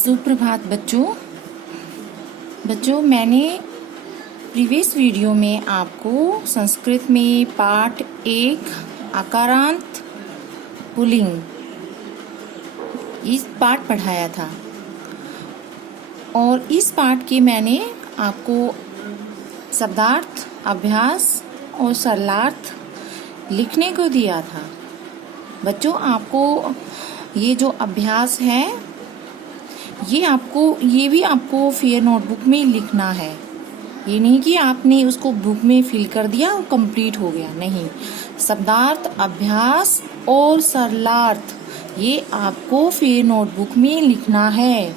सुप्रभात बच्चों मैंने प्रीवियस वीडियो में आपको संस्कृत में पाठ 1 आकारांत पुल्लिंग इस पाठ पढ़ाया था और इस पाठ के मैंने आपको शब्दार्थ अभ्यास और सरलार्थ लिखने को दिया था। बच्चों आपको ये जो अभ्यास है ये भी आपको फेयर नोटबुक में लिखना है। ये नहीं कि आपने उसको बुक में फिल कर दिया और कंप्लीट हो गया, नहीं। शब्दार्थ अभ्यास और सरलार्थ ये आपको फेयर नोटबुक में लिखना है।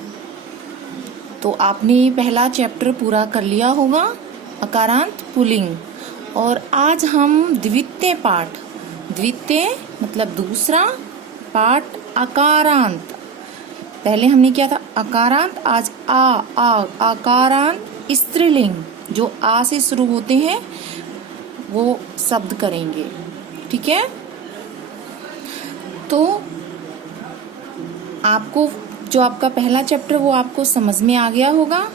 तो आपने पहला चैप्टर पूरा कर लिया होगा अकारांत पुल्लिंग, और आज हम द्वितीय मतलब दूसरा पाठ अकारांत। पहले हमने किया था अकारांत, आज आकारांत स्त्रीलिंग जो आ से शुरू होते हैं वो शब्द करेंगे, ठीक है। तो आपको जो आपका पहला चैप्टर वो आपको समझ में आ गया होगा,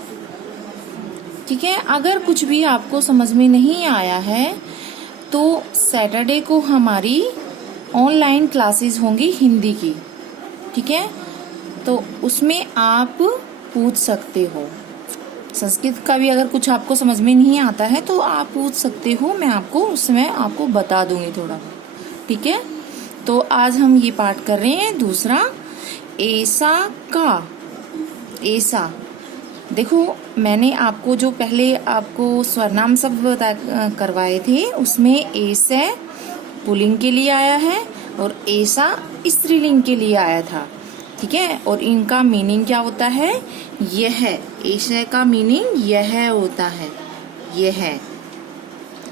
ठीक है। अगर कुछ भी आपको समझ में नहीं आया है तो सैटरडे को हमारी ऑनलाइन क्लासेस होंगी हिंदी की, ठीक है। तो उसमें आप पूछ सकते हो। संस्कृत का भी अगर कुछ आपको समझ में नहीं आता है तो आप पूछ सकते हो, मैं आपको उसमें आपको बता दूंगी थोड़ा, ठीक है। तो आज हम ये पाठ कर रहे हैं दूसरा, ऐसा का। ऐसा देखो, मैंने आपको जो पहले आपको स्वरनाम शब्द करवाए थे उसमें ऐसे पुल्लिंग के लिए आया है और ऐसा स्त्रीलिंग के लिए आया था, ठीक है। और इनका मीनिंग क्या होता है, यह। ऐसे का मीनिंग यह होता है, यह।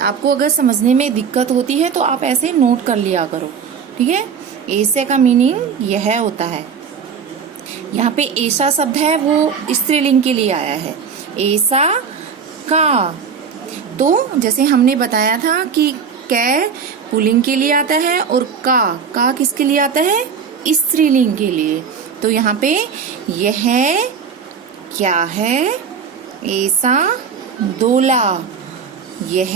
आपको अगर समझने में दिक्कत होती है तो आप ऐसे नोट कर लिया करो, ठीक है। ऐसे का मीनिंग यह होता है। यहाँ पे ऐसा शब्द है वो स्त्रीलिंग के लिए आया है, ऐसा का। तो जैसे हमने बताया था कि कै पुल्लिंग के लिए आता है और का किसके लिए आता है, स्त्रीलिंग के लिए। तो यहाँ पे यह क्या है, ऐसा दोला। यह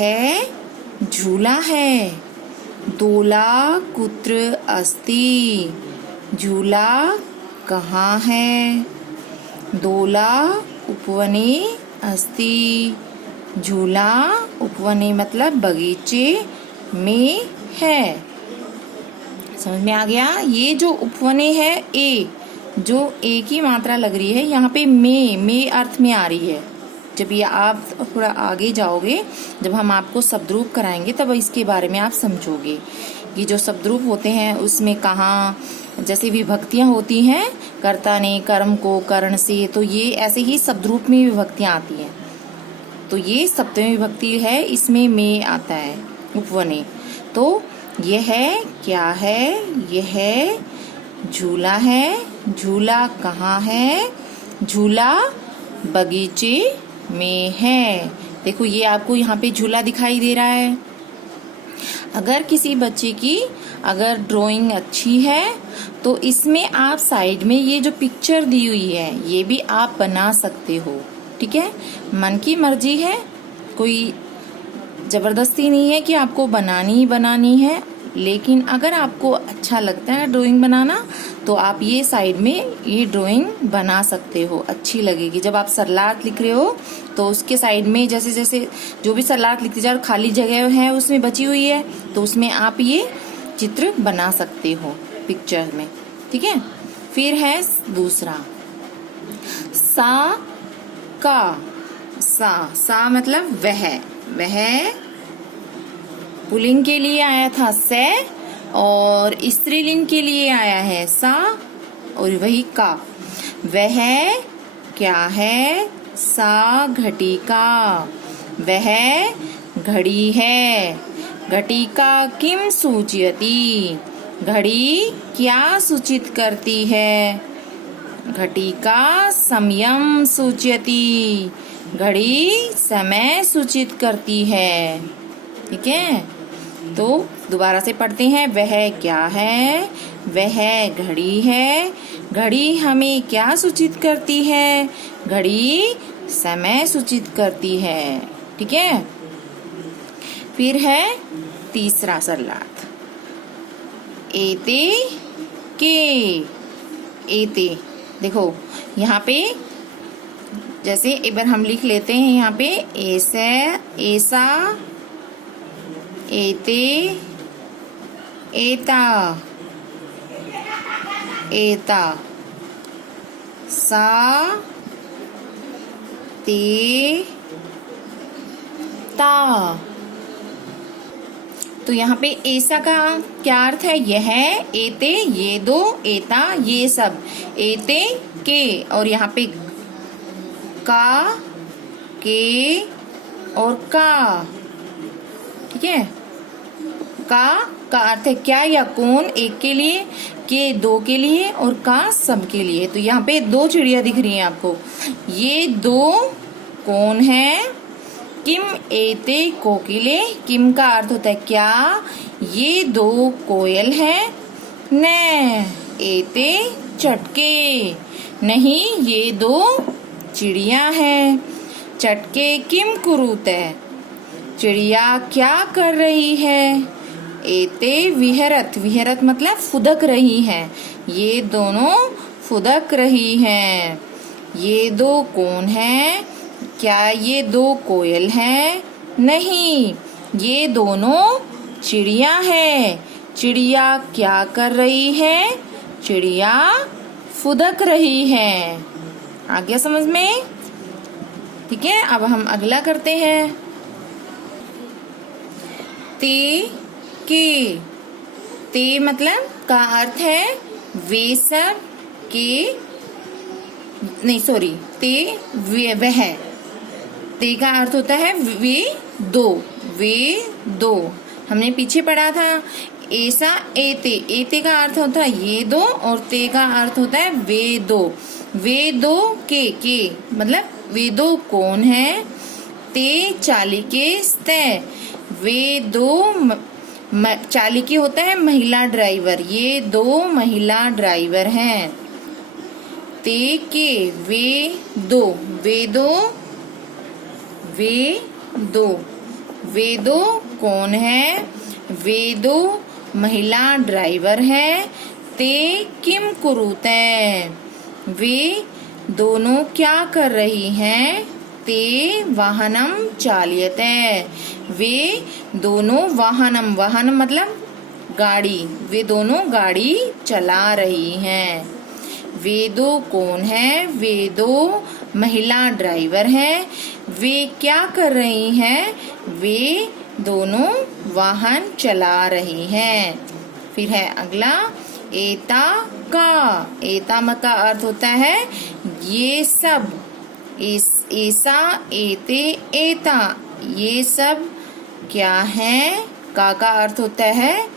झूला है, दोला कुत्र अस्ति। झूला कहाँ है, दोला उपवने अस्ति। झूला उपवने मतलब बगीचे में है। समझ में आ गया। ये जो उपवने है जो ए की मात्रा लग रही है यहाँ पे में अर्थ में आ रही है। जब ये आप थोड़ा आगे जाओगे, जब हम आपको शब्दरूप कराएंगे तब इसके बारे में आप समझोगे। ये जो शब्दरूप होते हैं उसमें कहाँ जैसे विभक्तियां होती हैं, कर्ता ने कर्म को कर्ण से, तो ये ऐसे ही शब्दरूप में विभक्तियां आती हैं। तो ये सप्तमी विभक्ति है, इसमें में आता है उपवने। तो यह क्या है, यह झूला है। झूला कहाँ है, झूला बगीचे में है। देखो ये आपको यहाँ पे झूला दिखाई दे रहा है। अगर किसी बच्चे की अगर ड्राइंग अच्छी है तो इसमें आप साइड में ये जो पिक्चर दी हुई है ये भी आप बना सकते हो, ठीक है। मन की मर्जी है, कोई जबरदस्ती नहीं है कि आपको बनानी ही बनानी है। लेकिन अगर आपको अच्छा लगता है ड्राइंग बनाना तो आप ये साइड में ये ड्राइंग बना सकते हो, अच्छी लगेगी। जब आप सरलार्थ लिख रहे हो तो उसके साइड में जैसे जैसे जो भी सरलार्थ लिखते जाओ, खाली जगह है उसमें बची हुई है तो उसमें आप ये चित्र बना सकते हो पिक्चर में, ठीक है। फिर है दूसरा सा का। सा मतलब वह पुल्लिंग के लिए आया था से, और स्त्रीलिंग के लिए आया है सा, और वही का। वह क्या है, सा घटिका। वह घड़ी है। घटिका किम सूचयति। घड़ी क्या सूचित करती है, घटिका समयम सूचयति। घड़ी समय सूचित करती है, ठीक है। तो दोबारा से पढ़ते हैं, वह क्या है, वह घड़ी है। घड़ी हमें क्या सूचित करती है? घड़ी समय सूचित करती है। ठीक है। फिर है तीसरा सरलार्थ, एते के। एते देखो यहाँ पे जैसे एक बार हम लिख लेते हैं यहाँ पे ऐसे, ऐसा, एते, एता, एता, सा, ते, ता। तो यहाँ पे ऐसा का क्या अर्थ है? यह, एते ये दो, एता ये सब, एते के, और यहाँ पे का, के और का। ठीक है। का अर्थ है क्या या कौन, एक के लिए, के दो के लिए, और का सब के लिए। तो यहाँ पे दो चिड़िया दिख रही हैं आपको। ये दो कौन है? किम एते कोकिले। किम का अर्थ होता है क्या, ये दो कोयल है। न एते चटके, नहीं ये दो चिड़िया है। चटके किम कुरुते, चिड़िया क्या कर रही है? एते विहरत, विहरत मतलब फुदक रही है। ये दोनों फुदक रही हैं। ये दो कौन है? क्या ये दो कोयल है? नहीं, ये दोनों चिड़िया है। चिड़िया क्या कर रही है? चिड़िया फुदक रही है। आ गया समझ में? ठीक है। अब हम अगला करते हैं। ते के। ते मतलब का अर्थ है वे सब के, नहीं सॉरी, ते वह। ते का अर्थ होता है वे दो, वे दो। हमने पीछे पढ़ा था ऐसा, एते। एते का अर्थ होता है ये दो, और ते का अर्थ होता है वे दो। वे दो के मतलब वे दो कौन है? ते चालिके स्ते, वे दो चालिके होता है महिला ड्राइवर। ये दो महिला ड्राइवर हैं। ते के वे दो, वे दो, वे दो, वे दो कौन है? वे दो महिला ड्राइवर है। ते किम कुरुते, वे दोनों क्या कर रही हैं? ते वाहनम चाल्यते, वे दोनों वाहनम, वाहन मतलब गाड़ी, वे दोनों गाड़ी चला रही हैं। वे दो कौन है? वे दो महिला ड्राइवर हैं। वे क्या कर रही हैं? वे दोनों वाहन चला रही हैं। फिर है अगला एता का। एता का अर्थ होता है ये सब। ऐसा, एते, एता, ये सब क्या है? का अर्थ होता है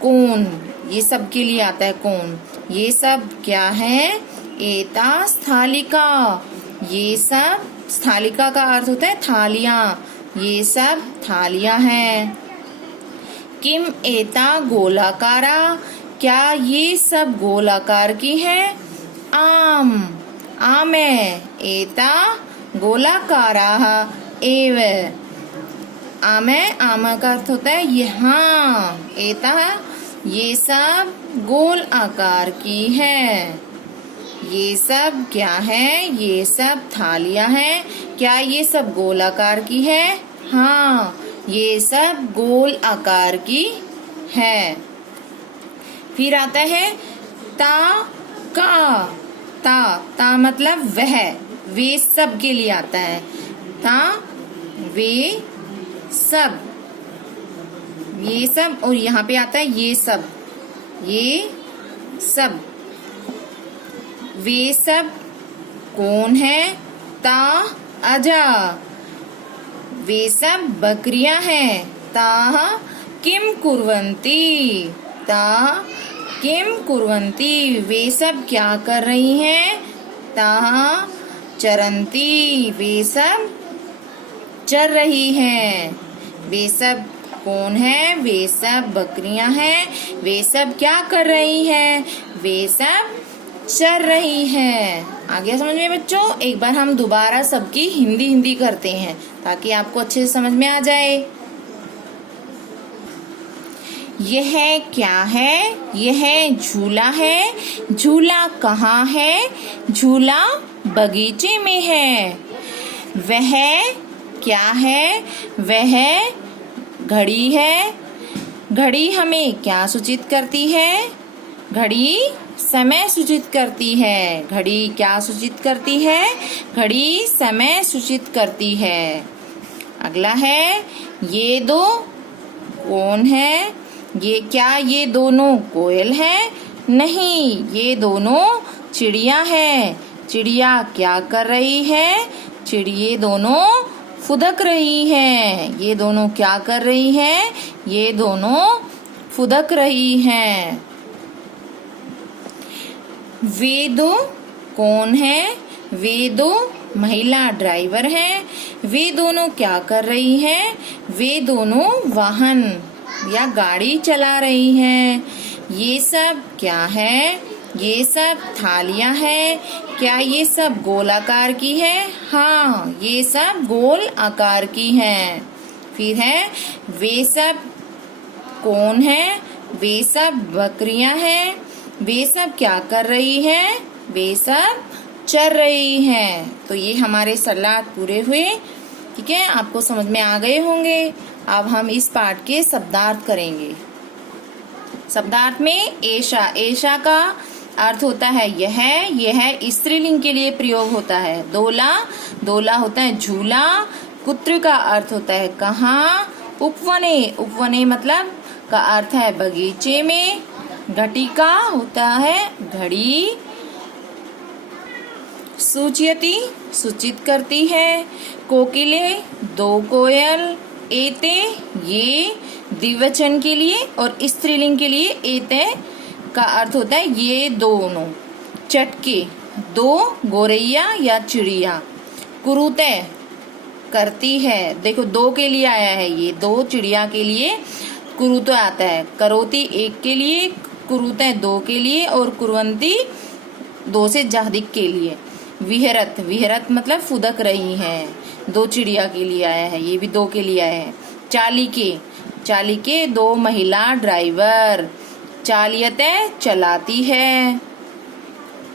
कौन, ये सब के लिए आता है कौन। ये सब क्या है? एता स्थालिका, ये सब, स्थालिका का अर्थ होता है थालियां, ये सब थालियां हैं। किम एता गोलाकारा, क्या ये सब गोलाकार की है? आम, आम है। एता गोलाकारा एव, आम है। आम का अर्थ होता है यहाँ। एता ये सब गोल आकार की है। ये सब क्या है? ये सब थालियां हैं। क्या ये सब गोल आकार की है? हाँ, ये सब गोल आकार की है। फिर आता है ता का। ता मतलब वह, वे सब के लिए आता है। ता वे सब, ये सब, और यहाँ पे आता है ये सब, ये सब। वे सब कौन है? ता अजा, वे सब बकरियां हैं। ता किम कुर्वन्ति, ता किम कुर्वन्ति, वे सब क्या कर रही हैं? ता चरन्ति, वे सब चर रही हैं। वे सब कौन है? वे सब बकरियां हैं। वे सब क्या कर रही हैं? वे सब चर रही हैं। आ गया समझ में बच्चों? एक बार हम दोबारा सबकी हिंदी करते हैं ताकि आपको अच्छे से समझ में आ जाए। यह क्या है? यह झूला है। झूला कहाँ है? झूला बगीचे में है। वह क्या है? वह घड़ी है। घड़ी हमें क्या सूचित करती है? घड़ी समय सूचित करती है। घड़ी क्या सूचित करती है? घड़ी समय सूचित करती है। अगला है, ये दो कौन है? ये दोनों कोयल है? नहीं, ये दोनों चिड़िया है। चिड़िया क्या कर रही है? चिड़िए दोनों फुदक रही हैं। ये दोनों क्या कर रही हैं? ये दोनों फुदक रही हैं। वे दो कौन है? वे दो महिला ड्राइवर हैं। वे दोनों क्या कर रही हैं? वे दोनों वाहन या गाड़ी चला रही हैं। ये सब क्या है? ये सब थालियां हैं। क्या ये सब गोल आकार की है? हाँ, ये सब गोल आकार की हैं। फिर है, वे सब कौन है? वे सब बकरियां हैं। वे सब क्या कर रही हैं? वे सब चर रही हैं। तो ये हमारे सलाद पूरे हुए। ठीक है, आपको समझ में आ गए होंगे। अब हम इस पाठ के शब्दार्थ करेंगे। शब्दार्थ में ऐशा, ऐशा का अर्थ होता है यह स्त्रीलिंग के लिए प्रयोग होता है। दोला, दोला होता है झूला। कुत्र का अर्थ होता है कहाँ। उपवने, उपवने मतलब का अर्थ है बगीचे में। घटिका होता है घड़ी। सूचयति सूचित करती है। कोकिले दो कोयल। एते ये द्विवचन के लिए और स्त्रीलिंग के लिए एते का अर्थ होता है ये दोनों। चटके दो गोरैया या चिड़िया। कुरुते करती है, देखो दो के लिए आया है, ये दो चिड़िया के लिए कुरुते आता है। करोती एक के लिए, कुरुते दो के लिए और कुरवंती दो से ज्यादा के लिए। विहरत, विहरत मतलब फुदक रही है, दो चिड़िया के लिए आया है, ये भी दो के लिए आया है। चालिके, चालिके दो महिला ड्राइवर। चालियते चलाती है।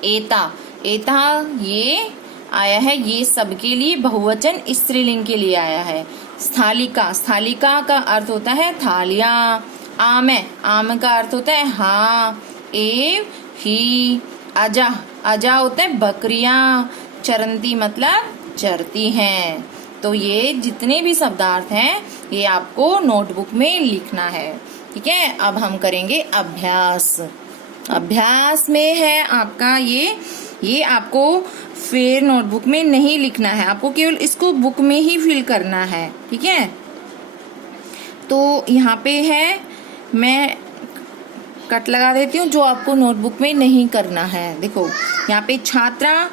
एता, एता ये आया है, ये सबके लिए बहुवचन स्त्रीलिंग के लिए आया है। स्थालिका, स्थालिका का अर्थ होता है थालियां। आम, आम का अर्थ होता है हाँ एव ही। अजा, अजा होता है बकरियां। चरंती मतलब चरती हैं। तो ये जितने भी शब्दार्थ हैं ये आपको नोटबुक में लिखना है। ठीक है, अब हम करेंगे अभ्यास। अभ्यास में है आपका ये आपको फिर नोटबुक में नहीं लिखना है, आपको केवल इसको बुक में ही फिल करना है। ठीक है, तो यहाँ पे है, मैं कट लगा देती हूँ जो आपको नोटबुक में नहीं करना है। देखो यहाँ पे छात्रा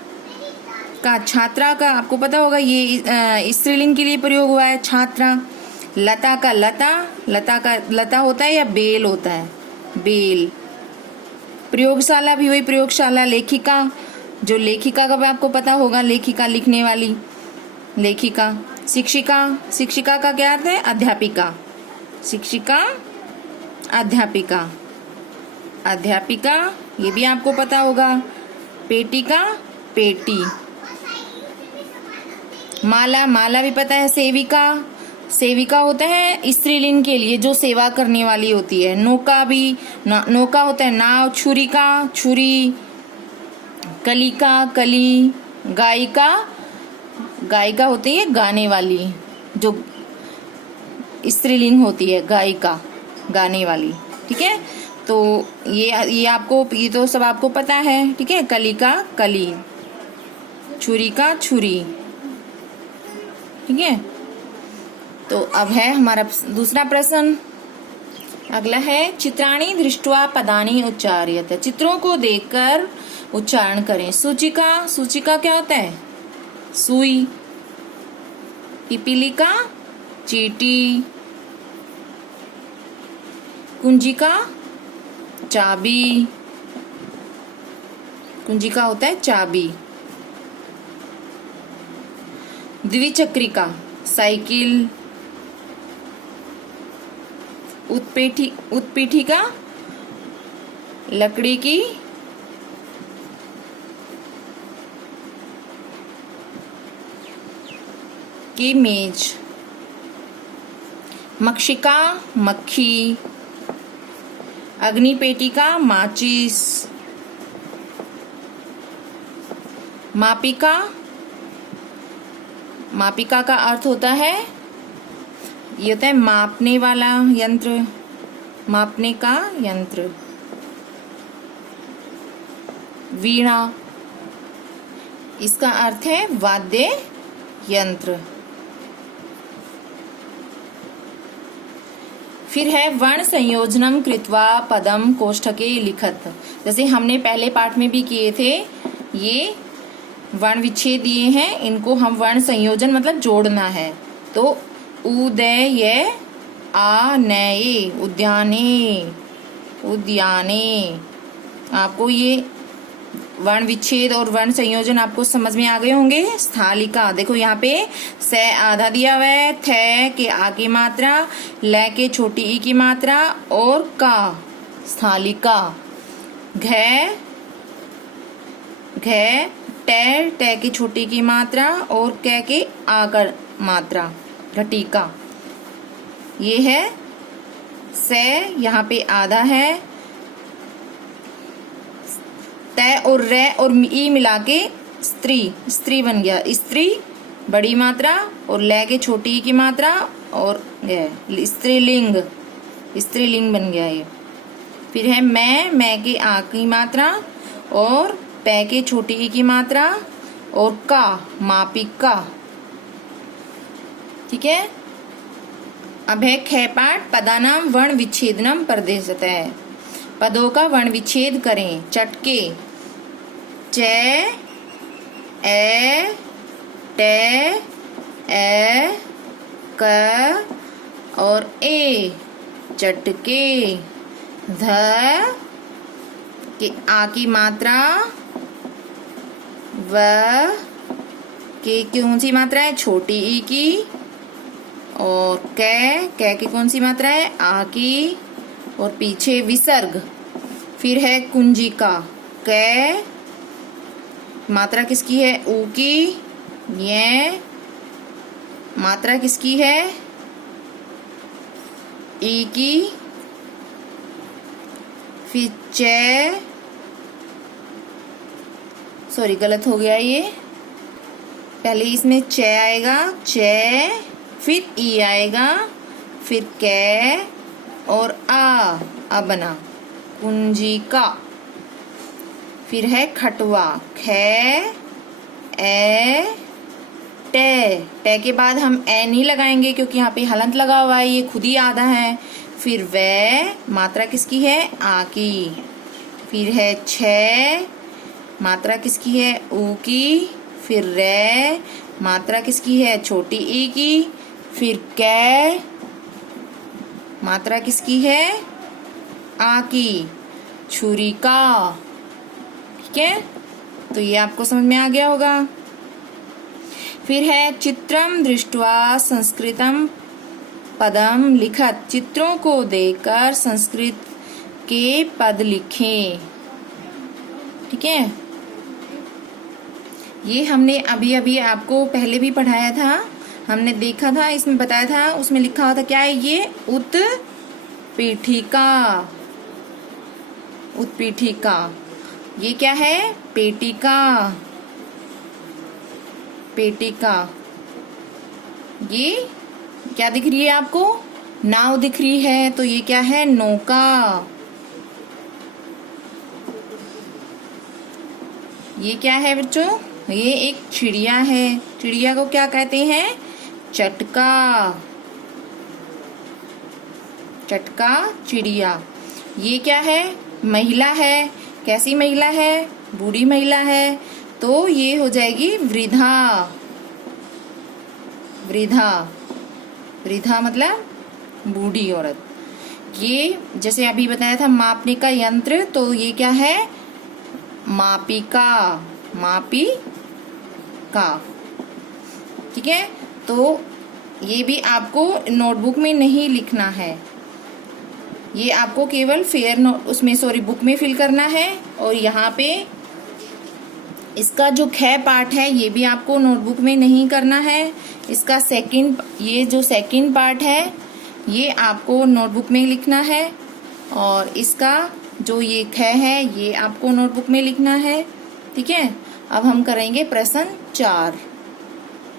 का आपको पता होगा ये स्त्रीलिंग के लिए प्रयोग हुआ है छात्रा। लता का लता होता है या बेल होता है, बेल। प्रयोगशाला भी वही प्रयोगशाला। लेखिका, जो लेखिका का भी आपको पता होगा, लेखिका लिखने वाली लेखिका। शिक्षिका, शिक्षिका का क्या अर्थ है? अध्यापिका। शिक्षिका अध्यापिका, अध्यापिका ये भी आपको पता होगा। पेटिका, पेटी। माला, माला भी पता है। सेविका, सेविका होता है स्त्रीलिंग के लिए जो सेवा करने वाली होती है। नौका भी, नौका होता है नाव। छुरिका, छुरी। कलिका, कली। गायिका, गायिका होती है गाने वाली, जो स्त्रीलिंग होती है गायिका, गाने वाली। ठीक है, तो ये आपको, ये तो सब आपको पता है। ठीक है, कलिका कली, छुरिका छुरी। ठीक है, तो अब है हमारा दूसरा प्रश्न। अगला है, चित्राणि दृष्ट्वा पदानि उच्चार्यते। चित्रों को देखकर उच्चारण करें। सूचिका, सूचिका क्या होता है? सुई। पिपीलिका, चींटी। कुंजिका चाबी, कुंजिका होता है चाबी। द्विचक्रिका साइकिल। उत्पीठिका लकड़ी की मेज। मक्षिका मक्खी। अग्निपेटिका माचिस। मापिका, मापिका का अर्थ होता है, ये होता है मापने वाला यंत्र, मापने का यंत्र। वीणा, इसका अर्थ है वाद्य यंत्र। फिर है वर्ण संयोजनम कृत्वा पदम कोष्ठके लिखत। जैसे हमने पहले पाठ में भी किए थे, ये वर्ण विच्छेद दिए हैं, इनको हम वर्ण संयोजन मतलब जोड़ना है। तो उदय आनये, उद्याने, उद्याने। आपको ये वर्ण विच्छेद और वर्ण संयोजन आपको समझ में आ गए होंगे। स्थालिका, देखो यहाँ पे से आधा दिया हुआ है, थे के आ की मात्रा, ल के छोटी ई की मात्रा और का, स्थालिका। घ टे की छोटी की मात्रा और कै के आकर मात्रा, घटिका। ये है से, यहाँ पे आधा है, तय और रे और ई मिला के स्त्री, स्त्री बन गया। स्त्री बड़ी मात्रा और ले के छोटी की मात्रा और स्त्रीलिंग, स्त्रीलिंग बन गया ये। फिर है मैं के आ की मात्रा और पै के छोटी ई की मात्रा और का, मापिका। ठीक है। अब है ख पाठ, पदानाम वर्ण विच्छेदनम प्रदेशत है। पदों का वर्ण विच्छेद करें। चटके, च ए टे ए क और ए, चटके। ध के आ की मात्रा, व के कौन सी मात्रा है, छोटी ई की, और कै की कौन सी मात्रा है, आ की, और पीछे विसर्ग। फिर है कुंजिका, कै मात्रा किसकी है, ऊ की, ये मात्रा किसकी है, ई की। फिर चे, सॉरी गलत हो गया ये, पहले इसमें च आएगा, च, फिर ई आएगा, फिर कै और आ बना, कुंजिका। फिर है खटवा, ख ए टे के बाद हम ए नहीं लगाएंगे क्योंकि यहाँ पे हलंत लगा हुआ है, ये खुद ही आधा है। फिर वे मात्रा किसकी है, आ की। फिर है छ, मात्रा किसकी है, ऊ की। फिर रे, मात्रा किसकी है, छोटी ई की। फिर कै, मात्रा किसकी है, आ की, छुरिका। ठीक है, तो ये आपको समझ में आ गया होगा। फिर है चित्रम दृष्ट्वा संस्कृतम पदम लिखत। चित्रों को देखकर संस्कृत के पद लिखें। ठीक है, ये हमने अभी अभी आपको पहले भी पढ़ाया था, हमने देखा था, इसमें बताया था, उसमें लिखा हुआ था क्या है ये, उत्पीठिका। उत्पीठिका ये क्या है, पेटिका। पेटिका ये क्या दिख रही है आपको, नाव दिख रही है, तो ये क्या है, नौका। ये क्या है बच्चों, ये एक चिड़िया है। चिड़िया को क्या कहते हैं, चटका। चटका चिड़िया। ये क्या है, महिला है। कैसी महिला है, बूढ़ी महिला है, तो ये हो जाएगी वृद्धा। वृद्धा, वृद्धा मतलब बूढ़ी औरत। ये जैसे अभी बताया था मापने का यंत्र, तो ये क्या है? मापिका, मापिका। ठीक है, तो ये भी आपको नोटबुक में नहीं लिखना है, ये आपको केवल बुक में फिल करना है। और यहाँ पे इसका जो ख पार्ट है ये भी आपको नोटबुक में नहीं करना है। इसका ये जो सेकंड पार्ट है ये आपको नोटबुक में लिखना है। और इसका जो ये ख है ये आपको नोटबुक में लिखना है। ठीक है, अब हम करेंगे प्रश्न 4।